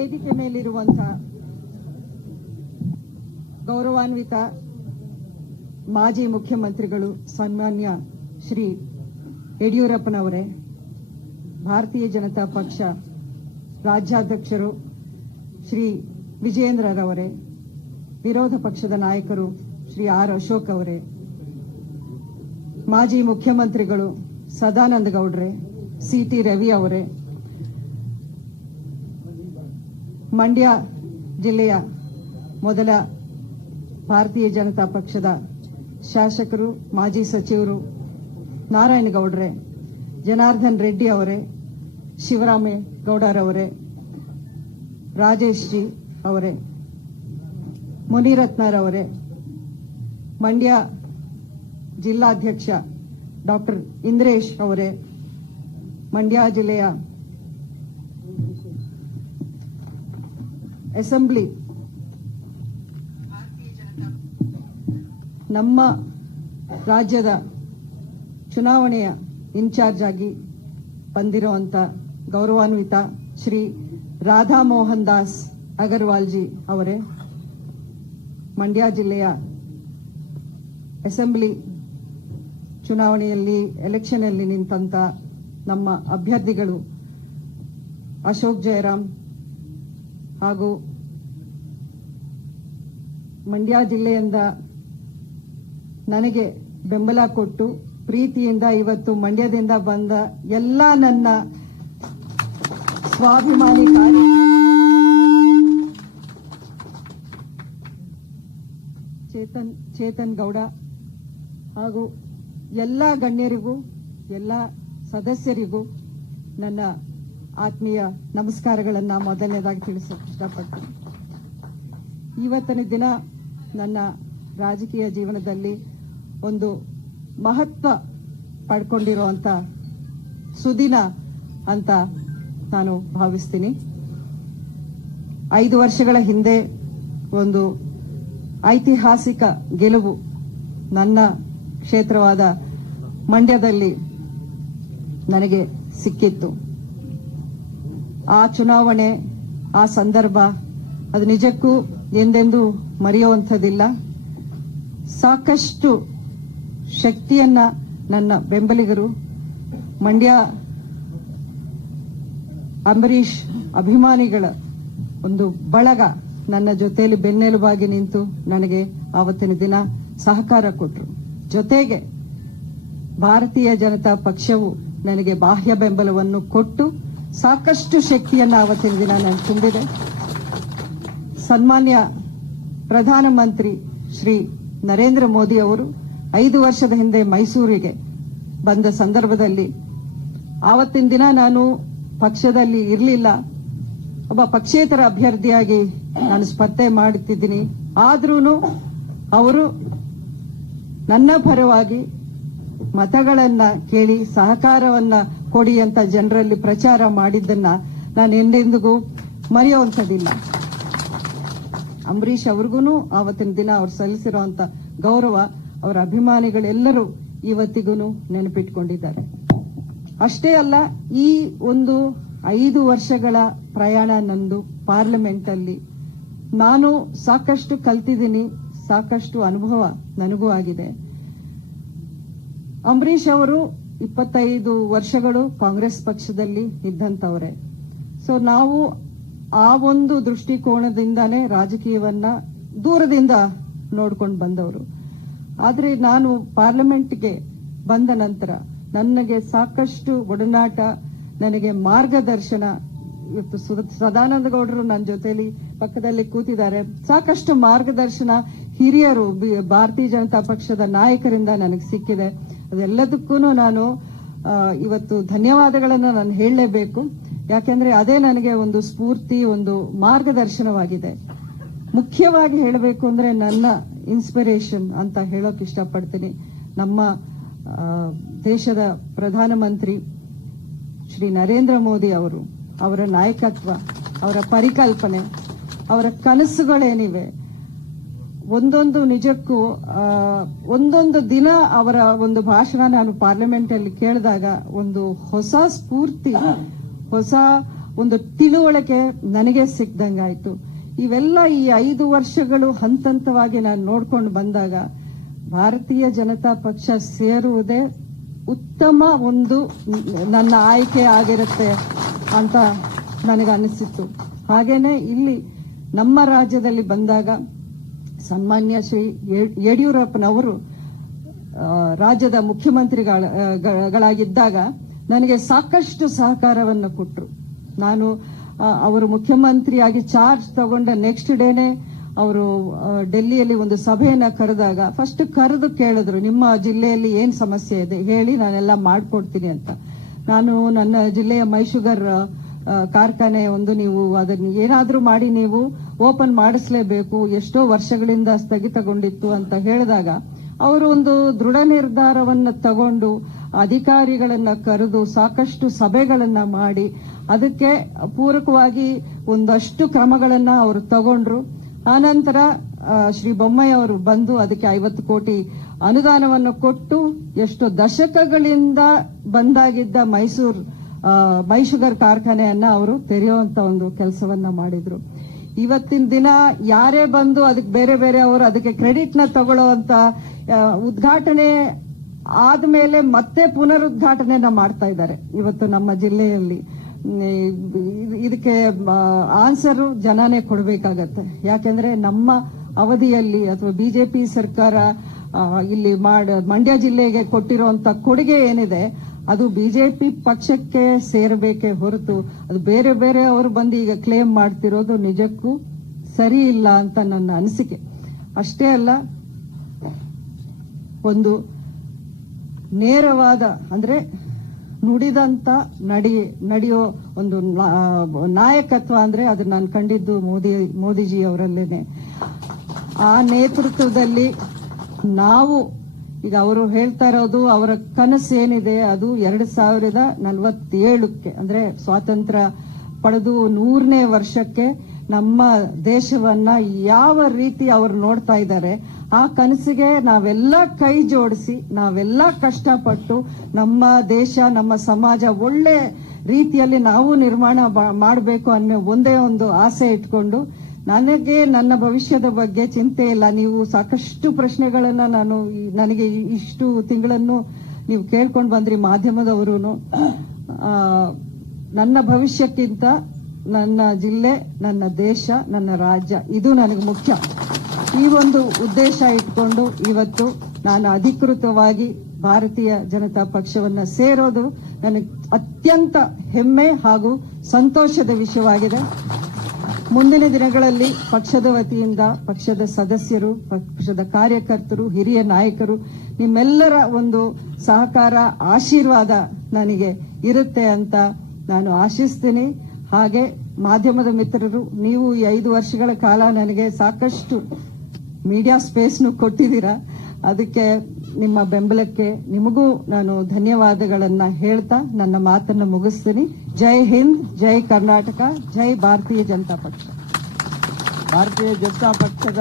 ವೇದಿಕೆ ಮೇಲಿರುವಂತಹ ಗೌರವಾನ್ವಿತ ಮಾಜಿ ಮುಖ್ಯಮಂತ್ರಿಗಳು ಸನ್ಮಾನ್ಯ ಶ್ರೀ ಯಡಿಯೂರಪ್ಪನವರೇ, ಭಾರತೀಯ ಜನತಾ ಪಕ್ಷ ರಾಜ್ಯಾಧ್ಯಕ್ಷರು ಶ್ರೀ ವಿಜೇಂದ್ರರವರೇ ವಿರೋಧ ಪಕ್ಷದ ನಾಯಕರು ಶ್ರೀ ಆರ್ ಅಶೋಕ್ ಅವರೇ ಮಾಜಿ ಮುಖ್ಯಮಂತ್ರಿಗಳು ಸದಾನಂದ ಗೌಡ್ರೆ ಸಿಟಿ ರವಿ ಅವರೇ ಮಂಡ್ಯ ಜಿಲ್ಲೆಯ ಮೊದಲ ಭಾರತೀಯ ಜನತಾ ಪಕ್ಷದ ಶಾಸಕರು, ಮಾಜಿ ಸಚಿವರು ನಾರಾಯಣಗೌಡ್ರೆ, ಜನಾರ್ದನ್ ರೆಡ್ಡಿ ಅವರೇ ಶಿವರಾಮೇಗೌಡರವರೇ ರಾಜೇಶ್ ಜಿ ಅವರೇ ಮುನಿರತ್ನರವರೇ ಮಂಡ್ಯ ಜಿಲ್ಲಾಧ್ಯಕ್ಷ ಡಾಕ್ಟರ್ ಇಂದ್ರೇಶ್ ಅವರೇ, ಮಂಡ್ಯ ಜಿಲ್ಲೆಯ ಅಸೆಂಬ್ಲಿ. ನಮ್ಮ ರಾಜ್ಯದ ಚುನಾವಣೆಯ ಇನ್ಚಾರ್ಜ್ ಆಗಿ ಬಂದಿರುವಂತ ಗೌರವಾನ್ವಿತ ಶ್ರೀ ರಾಧಾ ಮೋಹನ್ ದಾಸ್ ಅಗರ್ವಾಲ್ಜಿ ಅವರೇ, ಮಂಡ್ಯ ಜಿಲ್ಲೆಯ ಅಸೆಂಬ್ಲಿ ಚುನಾವಣೆಯಲ್ಲಿ ಎಲೆಕ್ಷನ್ ಅಲ್ಲಿ ನಿಂತಂತ ನಮ್ಮ ಅಭ್ಯರ್ಥಿಗಳು ಅಶೋಕ್ ಜಯರಾಮ್ ಹಾಗೂ ಮಂಡ್ಯ ಜಿಲ್ಲೆಯಿಂದ ನನಗೆ ಬೆಂಬಲ ಕೊಟ್ಟು ಪ್ರೀತಿಯಿಂದ ಇವತ್ತು ಮಂಡ್ಯದಿಂದ ಬಂದ ಎಲ್ಲ ನನ್ನ ಸ್ವಾಭಿಮಾನಿ ಕಾರ್ಯ ಚೇತನ್ ಚೇತನ್ ಗೌಡ ಹಾಗೂ ಎಲ್ಲ ಗಣ್ಯರಿಗೂ, ಎಲ್ಲ ಸದಸ್ಯರಿಗೂ ನನ್ನ ಆತ್ಮೀಯ ನಮಸ್ಕಾರಗಳನ್ನು ಮೊದಲನೇದಾಗಿ ತಿಳಿಸೋಕೆ ಇಷ್ಟಪಡ್ತೀನಿ. ಇವತ್ತಿನ ದಿನ ನನ್ನ ರಾಜಕೀಯ ಜೀವನದಲ್ಲಿ ಒಂದು ಮಹತ್ವ ಪಡ್ಕೊಂಡಿರುವಂಥ ಸುದಿನ ಅಂತ ನಾನು ಭಾವಿಸ್ತೀನಿ. ಐದು ವರ್ಷಗಳ ಹಿಂದೆ ಒಂದು ಐತಿಹಾಸಿಕ ಗೆಲುವು ನನ್ನ ಕ್ಷೇತ್ರವಾದ ಮಂಡ್ಯದಲ್ಲಿ ನನಗೆ ಸಿಕ್ಕಿತ್ತು. ಆ ಚುನಾವಣೆ, ಆ ಸಂದರ್ಭ ಅದು ನಿಜಕ್ಕೂ ಎಂದೆಂದೂ ಮರೆಯುವಂಥದ್ದಿಲ್ಲ. ಸಾಕಷ್ಟು ಶಕ್ತಿಯನ್ನ ನನ್ನ ಬೆಂಬಲಿಗರು, ಮಂಡ್ಯ ಅಂಬರೀಷ್ ಅಭಿಮಾನಿಗಳ ಒಂದು ಬಳಗ ನನ್ನ ಜೊತೆಯಲ್ಲಿ ಬೆನ್ನೆಲುಬಾಗಿ ನಿಂತು ನನಗೆ ಆವತ್ತಿನ ದಿನ ಸಹಕಾರ ಕೊಟ್ಟರು ಜೊತೆಗೆ ಭಾರತೀಯ ಜನತಾ ಪಕ್ಷವು ನನಗೆ ಬಾಹ್ಯ ಬೆಂಬಲವನ್ನು ಕೊಟ್ಟು ಸಾಕಷ್ಟು ಶಕ್ತಿಯನ್ನು ಆವತ್ತಿನ ದಿನ ನಾನು ತುಂಬಿದೆ. ಸನ್ಮಾನ್ಯ ಪ್ರಧಾನಮಂತ್ರಿ ಶ್ರೀ ನರೇಂದ್ರ ಮೋದಿ ಅವರು ಐದು ವರ್ಷದ ಹಿಂದೆ ಮೈಸೂರಿಗೆ ಬಂದ ಸಂದರ್ಭದಲ್ಲಿ ಆವತ್ತಿನ ದಿನ ನಾನು ಪಕ್ಷದಲ್ಲಿ ಇರಲಿಲ್ಲ. ಒಬ್ಬ ಪಕ್ಷೇತರ ಅಭ್ಯರ್ಥಿಯಾಗಿ ನಾನು ಸ್ಪರ್ಧೆ ಮಾಡುತ್ತಿದ್ದೀನಿ. ಆದ್ರೂ ಅವರು ನನ್ನ ಪರವಾಗಿ ಮತಗಳನ್ನ ಕೇಳಿ ಸಹಕಾರವನ್ನ ಕೊಡಿ ಅಂತ ಜನರಲ್ಲಿ ಪ್ರಚಾರ ಮಾಡಿದ್ದನ್ನ ನಾನು ಎಂದೆಂದಿಗೂ ಮರೆಯುವಂಥದ್ದಿಲ್ಲ. ಅಂಬರೀಷ್ ಅವ್ರಿಗೂ ಆವತ್ತಿನ ದಿನ ಅವ್ರು ಸಲ್ಲಿಸಿರುವಂತ ಗೌರವ, ಅವರ ಅಭಿಮಾನಿಗಳೆಲ್ಲರೂ ಇವತ್ತಿಗೂ ನೆನಪಿಟ್ಕೊಂಡಿದ್ದಾರೆ. ಅಷ್ಟೇ ಅಲ್ಲ, ಈ ಒಂದು ಐದು ವರ್ಷಗಳ ಪ್ರಯಾಣ ನಂದು ಪಾರ್ಲಿಮೆಂಟ್ ಅಲ್ಲಿ ನಾನು ಸಾಕಷ್ಟು ಕಲ್ತಿದ್ದೀನಿ, ಸಾಕಷ್ಟು ಅನುಭವ ನನಗೂ ಆಗಿದೆ. ಅಂಬರೀಷ್ ಅವರು ಇಪ್ಪತ್ತೈದು ವರ್ಷಗಳು ಕಾಂಗ್ರೆಸ್ ಪಕ್ಷದಲ್ಲಿ ಇದ್ದಂತವರೇ ಸೊ ನಾವು ಆ ಒಂದು ದೃಷ್ಟಿಕೋನದಿಂದಾನೇ ರಾಜಕೀಯವನ್ನ ದೂರದಿಂದ ನೋಡ್ಕೊಂಡು ಬಂದವರು. ಆದರೆ ನಾನು ಪಾರ್ಲಿಮೆಂಟ್ಗೆ ಬಂದ ನಂತರ ನನಗೆ ಸಾಕಷ್ಟು ಒಡನಾಟ, ನನಗೆ ಮಾರ್ಗದರ್ಶನ, ಇವತ್ತು ಸದಾನಂದ ಗೌಡರು ನನ್ನ ಜೊತೆಯಲ್ಲಿ ಪಕ್ಕದಲ್ಲಿ ಕೂತಿದ್ದಾರೆ. ಸಾಕಷ್ಟು ಮಾರ್ಗದರ್ಶನ ಹಿರಿಯರು ಭಾರತೀಯ ಜನತಾ ಪಕ್ಷದ ನಾಯಕರಿಂದ ನನಗೆ ಸಿಕ್ಕಿದೆ. ಅದೆಲ್ಲದಕ್ಕೂ ನಾನು ಇವತ್ತು ಧನ್ಯವಾದಗಳನ್ನು ನಾನು ಹೇಳಲೇಬೇಕು. ಯಾಕೆಂದ್ರೆ ಅದೇ ನನಗೆ ಒಂದು ಸ್ಫೂರ್ತಿ, ಒಂದು ಮಾರ್ಗದರ್ಶನವಾಗಿದೆ. ಮುಖ್ಯವಾಗಿ ಹೇಳಬೇಕು ಅಂದ್ರೆ ನನ್ನ ಇನ್ಸ್ಪಿರೇಷನ್ ಅಂತ ಹೇಳೋಕೆ ಇಷ್ಟಪಡ್ತೀನಿ. ನಮ್ಮ ದೇಶದ ಪ್ರಧಾನಮಂತ್ರಿ ಶ್ರೀ ನರೇಂದ್ರ ಮೋದಿ ಅವರು, ಅವರ ನಾಯಕತ್ವ, ಅವರ ಪರಿಕಲ್ಪನೆ, ಅವರ ಕನಸುಗಳೇನಿವೆ ಒಂದೊಂದು ನಿಜಕ್ಕೂ ಒಂದೊಂದು ದಿನ ಅವರ ಒಂದು ಭಾಷಣ ನಾನು ಪಾರ್ಲಿಮೆಂಟ್ ಅಲ್ಲಿ ಕೇಳಿದಾಗ ಒಂದು ಹೊಸ ಸ್ಫೂರ್ತಿ, ಹೊಸ ಒಂದು ತಿಳುವಳಿಕೆ ನನಗೆ ಸಿಕ್ದಂಗಾಯ್ತು. ಇವೆಲ್ಲ ಈ ಐದು ವರ್ಷಗಳು ಹಂತ ಹಂತವಾಗಿ ನಾನು ನೋಡ್ಕೊಂಡು ಬಂದಾಗ ಭಾರತೀಯ ಜನತಾ ಪಕ್ಷ ಸೇರುವುದೇ ಉತ್ತಮ ಒಂದು ನನ್ನ ಆಯ್ಕೆ ಆಗಿರುತ್ತೆ ಅಂತ ನನಗೆ ಅನಿಸಿತ್ತು ಹಾಗೇನೆ ಇಲ್ಲಿ ನಮ್ಮ ರಾಜ್ಯದಲ್ಲಿ ಬಂದಾಗ ಸನ್ಮಾನ್ಯ ಶ್ರೀ ಯಡ್- ಯಡಿಯೂರಪ್ಪನವರು ರಾಜ್ಯದ ಮುಖ್ಯಮಂತ್ರಿಗಳಾಗಿದ್ದಾಗ ನನಗೆ ಸಾಕಷ್ಟು ಸಹಕಾರವನ್ನು ಕೊಟ್ಟರು ನಾನು ಅವರು ಮುಖ್ಯಮಂತ್ರಿಯಾಗಿ ಚಾರ್ಜ್ ತಗೊಂಡ ನೆಕ್ಸ್ಟ್ ಡೇನೆ ಅವರು ಡೆಲ್ಲಿಯಲ್ಲಿ ಒಂದು ಸಭೆಯನ್ನು ಕರೆದಾಗ ಫಸ್ಟ್ ಕರೆದು ಕೇಳಿದ್ರು, ನಿಮ್ಮ ಜಿಲ್ಲೆಯಲ್ಲಿ ಏನು ಸಮಸ್ಯೆ ಇದೆ? ಹೇಳಿ ನಾನೆಲ್ಲ ಮಾಡಿಕೊಡ್ತೀನಿ ಅಂತ. ನಾನು ನನ್ನ ಜಿಲ್ಲೆಯ ಮೈಶುಗರ್ ಕಾರ್ಖಾನೆ ಒಂದು ನೀವು ಅದನ್ನ ಏನಾದರೂ ಮಾಡಿ ನೀವು ಓಪನ್ ಮಾಡಿಸ್ಲೇಬೇಕು, ಎಷ್ಟೋ ವರ್ಷಗಳಿಂದ ಸ್ಥಗಿತಗೊಂಡಿತ್ತು ಅಂತ ಹೇಳಿದಾಗ ಅವರು ಒಂದು ದೃಢ ನಿರ್ಧಾರವನ್ನ ತಗೊಂಡು ಅಧಿಕಾರಿಗಳನ್ನ ಕರೆದು ಸಾಕಷ್ಟು ಸಭೆಗಳನ್ನ ಮಾಡಿ ಅದಕ್ಕೆ ಪೂರಕವಾಗಿ ಒಂದಷ್ಟು ಕ್ರಮಗಳನ್ನ ಅವರು ತಗೊಂಡ್ರು. ಆನಂತರ ಶ್ರೀ ಬೊಮ್ಮಯ್ಯ ಅವರು ಬಂದು ಅದಕ್ಕೆ ಐವತ್ತು ಕೋಟಿ ಅನುದಾನವನ್ನು ಕೊಟ್ಟು ಎಷ್ಟು ದಶಕಗಳಿಂದ ಬಂದಾಗಿದ್ದ ಮೈಸೂರು ಆ, ಮೈಶುಗರ್ ಕಾರ್ಖಾನೆಯನ್ನ ಅವರು ತೆರೆಯುವಂತ ಒಂದು ಕೆಲಸವನ್ನ ಮಾಡಿದ್ರು. ಇವತ್ತಿನ ದಿನ ಯಾರೇ ಬಂದು ಅದಕ್ಕೆ ಬೇರೆ ಬೇರೆ ಅವರು ಅದಕ್ಕೆ ಕ್ರೆಡಿಟ್ನ ತಗೊಳ್ಳುವಂತ ಉದ್ಘಾಟನೆ ಆದ್ಮೇಲೆ ಮತ್ತೆ ಪುನರುದ್ಘಾಟನೆನ ಮಾಡ್ತಾ ಇದ್ದಾರೆ ಇವತ್ತು ನಮ್ಮ ಜಿಲ್ಲೆಯಲ್ಲಿ. ಇದಕ್ಕೆ ಆನ್ಸರ್ ಜನನೇ ಕೊಡಬೇಕಾಗತ್ತೆ. ಯಾಕೆಂದ್ರೆ ನಮ್ಮ ಅವಧಿಯಲ್ಲಿ ಅಥವಾ ಬಿಜೆಪಿ ಸರ್ಕಾರ ಇಲ್ಲಿ ಮಾಡ ಮಂಡ್ಯ ಜಿಲ್ಲೆಗೆ ಕೊಟ್ಟಿರುವಂತ ಕೊಡುಗೆ ಏನಿದೆ ಅದು ಬಿಜೆಪಿ ಪಕ್ಷಕ್ಕೆ ಸೇರಬೇಕೇ ಹೊರತು ಅದು ಬೇರೆ ಬೇರೆ ಅವರು ಬಂದು ಈಗ ಕ್ಲೇಮ್ ಮಾಡ್ತಿರೋದು ನಿಜಕ್ಕೂ ಸರಿ ಇಲ್ಲ ಅಂತ ನನ್ನ ಅನಿಸಿಕೆ. ಅಷ್ಟೇ ಅಲ್ಲ, ಒಂದು ನೇರವಾದ ಅಂದ್ರೆ ನುಡಿದಂತ ನಡಿ, ನಡೆಯೋ ಒಂದು ನಾಯಕತ್ವ ಅಂದ್ರೆ ಅದು ನಾನು ಕಂಡಿದ್ದು ಮೋದಿ, ಮೋದಿಜಿ ಅವರಲ್ಲೇನೆ. ಆ ನೇತೃತ್ವದಲ್ಲಿ ನಾವು ಈಗ ಅವರು ಹೇಳ್ತಾ ಇರೋದು ಅವರ ಕನಸು ಏನಿದೆ ಅದು ಎರಡ್ ಸಾವಿರದ ನಲವತ್ತೇಳಕ್ಕೆ, ಅಂದ್ರೆ ಸ್ವಾತಂತ್ರ್ಯ ಪಡೆದು ನೂರನೇ ವರ್ಷಕ್ಕೆ ನಮ್ಮ ದೇಶವನ್ನ ಯಾವ ರೀತಿ ಅವರು ನೋಡ್ತಾ ಇದ್ದಾರೆ, ಆ ಕನಸಿಗೆ ನಾವೆಲ್ಲ ಕೈ ಜೋಡಿಸಿ, ನಾವೆಲ್ಲ ಕಷ್ಟಪಟ್ಟು ನಮ್ಮ ದೇಶ, ನಮ್ಮ ಸಮಾಜ ಒಳ್ಳೆ ರೀತಿಯಲ್ಲಿ ನಾವು ನಿರ್ಮಾಣ ಮಾಡಬೇಕು ಅನ್ನೋ ಒಂದೇ ಒಂದು ಆಸೆ ಇಟ್ಕೊಂಡು ನನಗೆ ನನ್ನ ಭವಿಷ್ಯದ ಬಗ್ಗೆ ಚಿಂತೆ ಇಲ್ಲ. ನೀವು ಸಾಕಷ್ಟು ಪ್ರಶ್ನೆಗಳನ್ನ ನಾನು ನನಗೆ ಇಷ್ಟು ತಿಂಗಳನ್ನು ನೀವು ಕೇಳ್ಕೊಂಡು ಬಂದ್ರಿ ಮಾಧ್ಯಮದವರು ನನ್ನ ಭವಿಷ್ಯಕ್ಕಿಂತ ನನ್ನ ಜಿಲ್ಲೆ, ನನ್ನ ದೇಶ, ನನ್ನ ರಾಜ್ಯ ಇದು ನನಗೆ ಮುಖ್ಯ. ಈ ಒಂದು ಉದ್ದೇಶ ಇಟ್ಕೊಂಡು ಇವತ್ತು ನಾನು ಅಧಿಕೃತವಾಗಿ ಭಾರತೀಯ ಜನತಾ ಪಕ್ಷವನ್ನ ಸೇರೋದು ನನಗೆ ಅತ್ಯಂತ ಹೆಮ್ಮೆ ಹಾಗೂ ಸಂತೋಷದ ವಿಷಯವಾಗಿದೆ. ಮುಂದಿನ ದಿನಗಳಲ್ಲಿ ಪಕ್ಷದ ವತಿಯಿಂದ, ಪಕ್ಷದ ಸದಸ್ಯರು, ಪಕ್ಷದ ಕಾರ್ಯಕರ್ತರು, ಹಿರಿಯ ನಾಯಕರು, ನಿಮ್ಮೆಲ್ಲರ ಒಂದು ಸಹಕಾರ, ಆಶೀರ್ವಾದ ನನಗೆ ಇರುತ್ತೆ ಅಂತ ನಾನು ಆಶಿಸ್ತೀನಿ. ಹಾಗೆ ಮಾಧ್ಯಮದ ಮಿತ್ರರು, ನೀವು ಈ ಐದು ವರ್ಷಗಳ ಕಾಲ ನನಗೆ ಸಾಕಷ್ಟು ಮೀಡಿಯಾ ಸ್ಪೇಸ್ನು ಕೊಟ್ಟಿದ್ದೀರಾ. ಅದಕ್ಕೆ ನಿಮ್ಮ ಬೆಂಬಲಕ್ಕೆ ನಿಮಗೂ ನಾನು ಧನ್ಯವಾದಗಳನ್ನ ಹೇಳ್ತಾ ನನ್ನ ಮಾತನ್ನು ಮುಗಿಸ್ತೀನಿ. ಜೈ ಹಿಂದ್, ಜೈ ಕರ್ನಾಟಕ, ಜೈ ಭಾರತೀಯ ಜನತಾ ಪಕ್ಷ. ಭಾರತೀಯ ಜನತಾ ಪಕ್ಷದ